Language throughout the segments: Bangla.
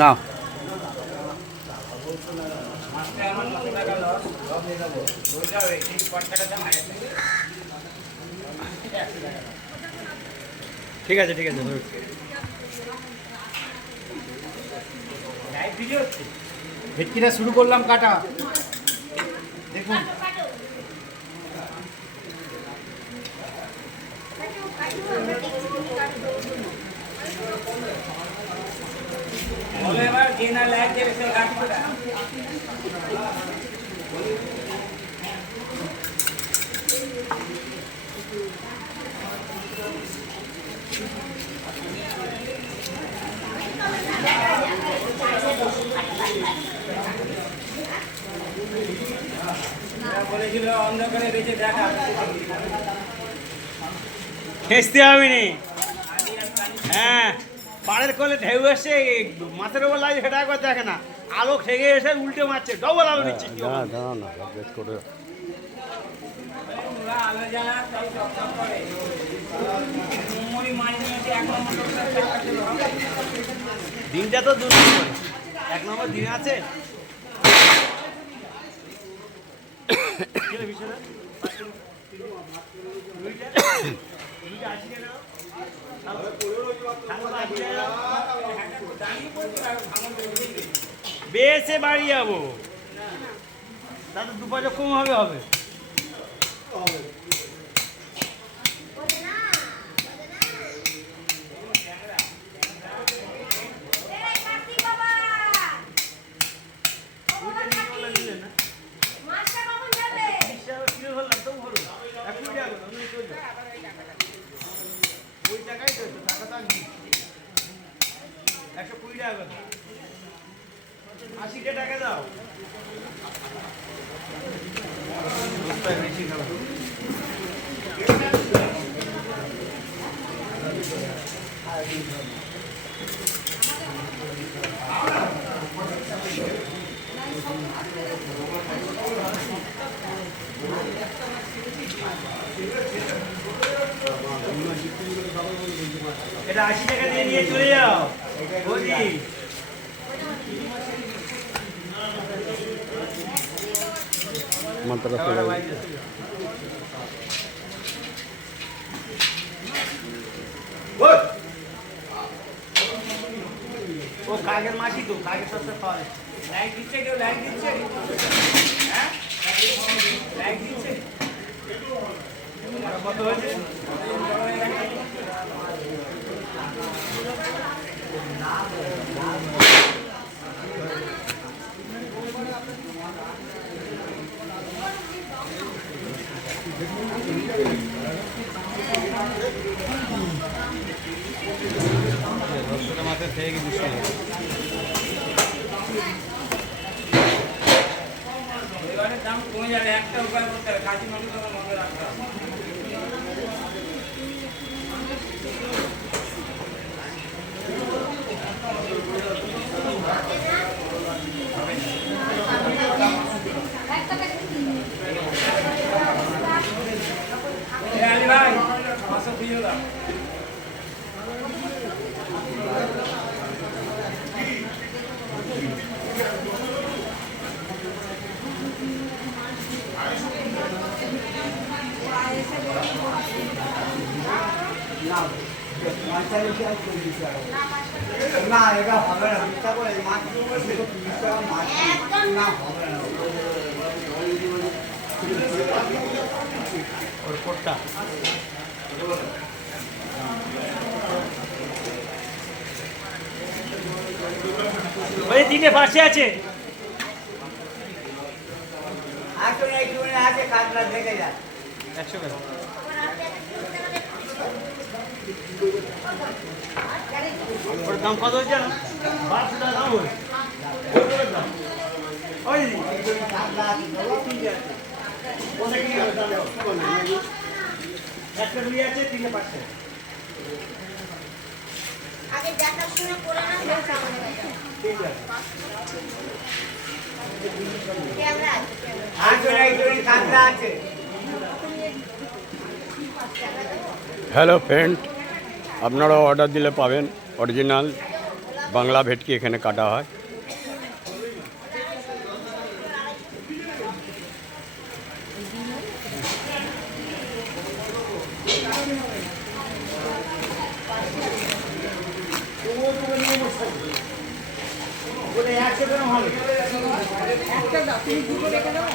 না ঠিক আছে ঠিক আছে ভেটকিটা শুরু করলাম কাটা দেখুন খেসতে হবে নি হ্যাঁ পাড়ের কোলে ঢেউ এসে মাছের ওপর লাগে সেটা একবার দেখে না আলো খেয়ে এসে উল্টে মারছে ডবল আলো নিচ্ছে দিনটা তো দু নম্বর 1 নম্বর দিন আছে বেশে বাড়ি যাবো তাতে 2 পয়সা কম হবে হবে ওই টাকাই তো টাকা তো 120 টাকা 80 টাকা দাও বেশি খাবো এটা 80 টাকা দিয়ে নিয়ে চলে যাও বুঝি मंत्र ও কাগের মাছি তো কাগের সব খাওয়া লাইক দিচ্ছে কেউ লাইক দিচ্ছে হ্যাঁ লাইক দিচ্ছে কত হয়েছে মাথায় থেকে বসে দাম কমে যাবে একটা উপায় করতে হবে কাজী মানুষ মনে রাখতে হবে ভাই মাসা দিয়ে দাও না এটা হবে না মিথ্যা করে মাছ 30 টাকা মাছ না হবে না ওর কোটটা ওই দিনে পাশে আছে একটু আছে কাটলা দেখে যা 100 টাকা ওর দাম কত হচ্ছে জানো 1200 টাকা দাম হয় ওই কোথায় কি একটা রুই আছে 3-5 আগে দেখাশোনা করে না ঠিক আছে ক্যামেরা আছে হ্যালো ফ্রেন্ড আপনারা অর্ডার দিলে পাবেন অরিজিনাল বাংলা ভেটকি এখানে কাটা হয়। একটা দাও, তুমি দুটো রেখে দাও।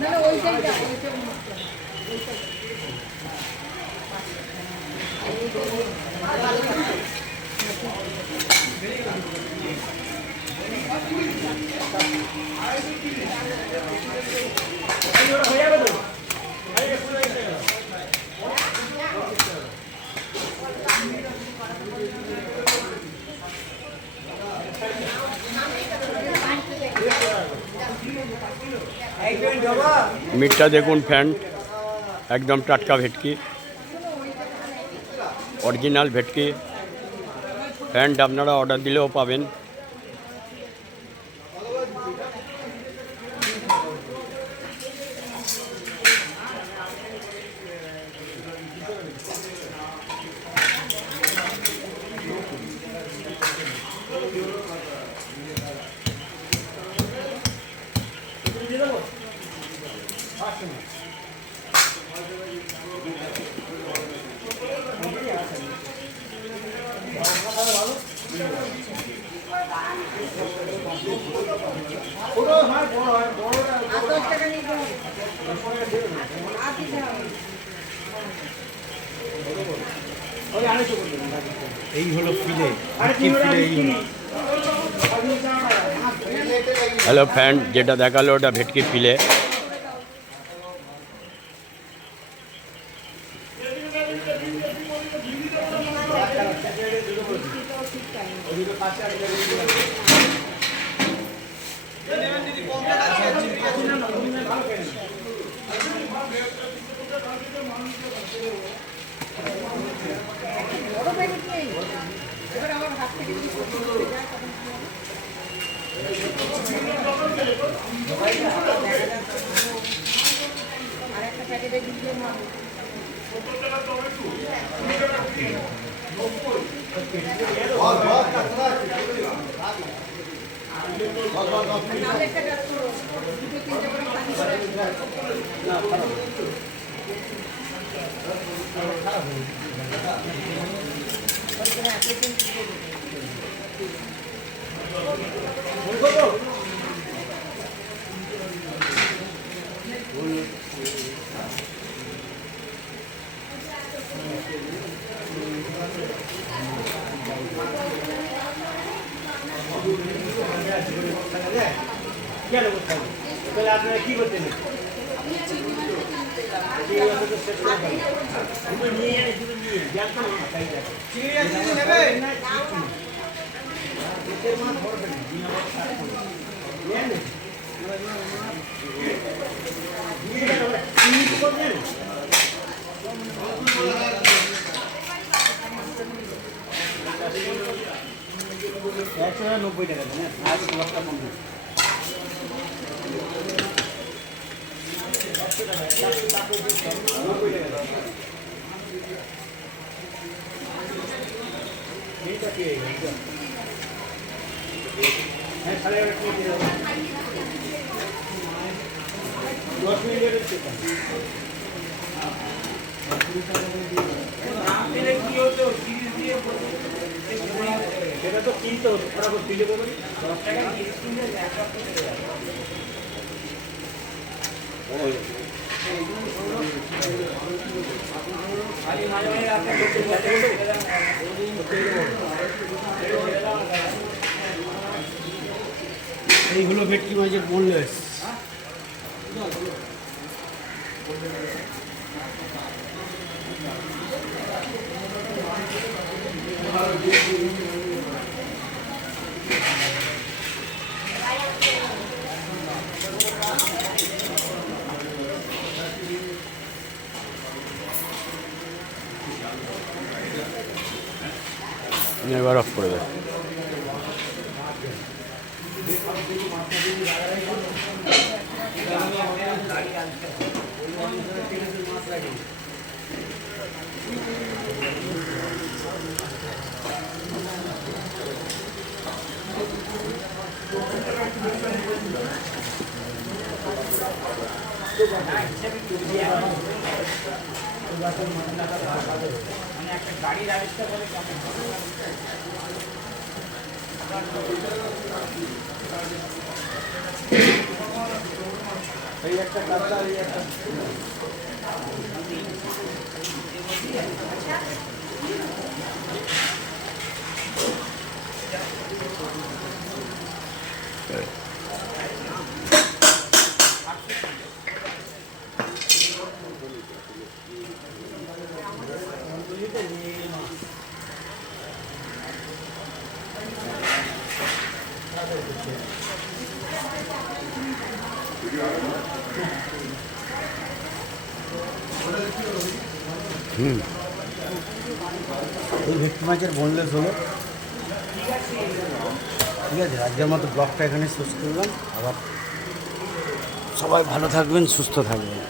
না না ওইটাই দাও, ওইটাই। মিটটা দেখুন ফ্যান্ট, একদম টাটকা ভেটকি, অরিজিনাল ভেটকি। ফ্যান্ট আপনারা অর্ডার দিলেও পাবেন। আর 10 টাকা নিতে হবে। আর দিতে হবে। এই হলো ফিলে, ভেটকির ফিলে এই হলো। হ্যালো ফ্যান্ট, যেটা দেখালো ওটা ভেটকি ফিলে। বড় প্যাকেট নেই। এবার আমার হাত থেকে যদি পড়ে যায় তখন কি হবে? আর একটা প্যাকেটে দিয়ে মারবো। নাহলে একটা কাজ করো, দুটো তিনটে করে পানি করে কেন করতে হবে? তাহলে আপনারা কি করতে নেই? $190 দেন, আজ লক্ষটা কম দিন। সেটা তো কিনতে হতো, ফটাফট দিলে বলুন 10 টাকা জিনিস কিনতে 1 লাখ এই হলো ভেটকি মাছের বোনলেস। এবার অফ করে দেয়। এই একটা কাঁচা এই একটা এই ভেটকি মাছের বোনলেস হলো। ঠিক আছে, আজকের মতো ব্লগটা এখানে শেষ করলাম। আবার সবাই ভালো থাকবেন, সুস্থ থাকবেন।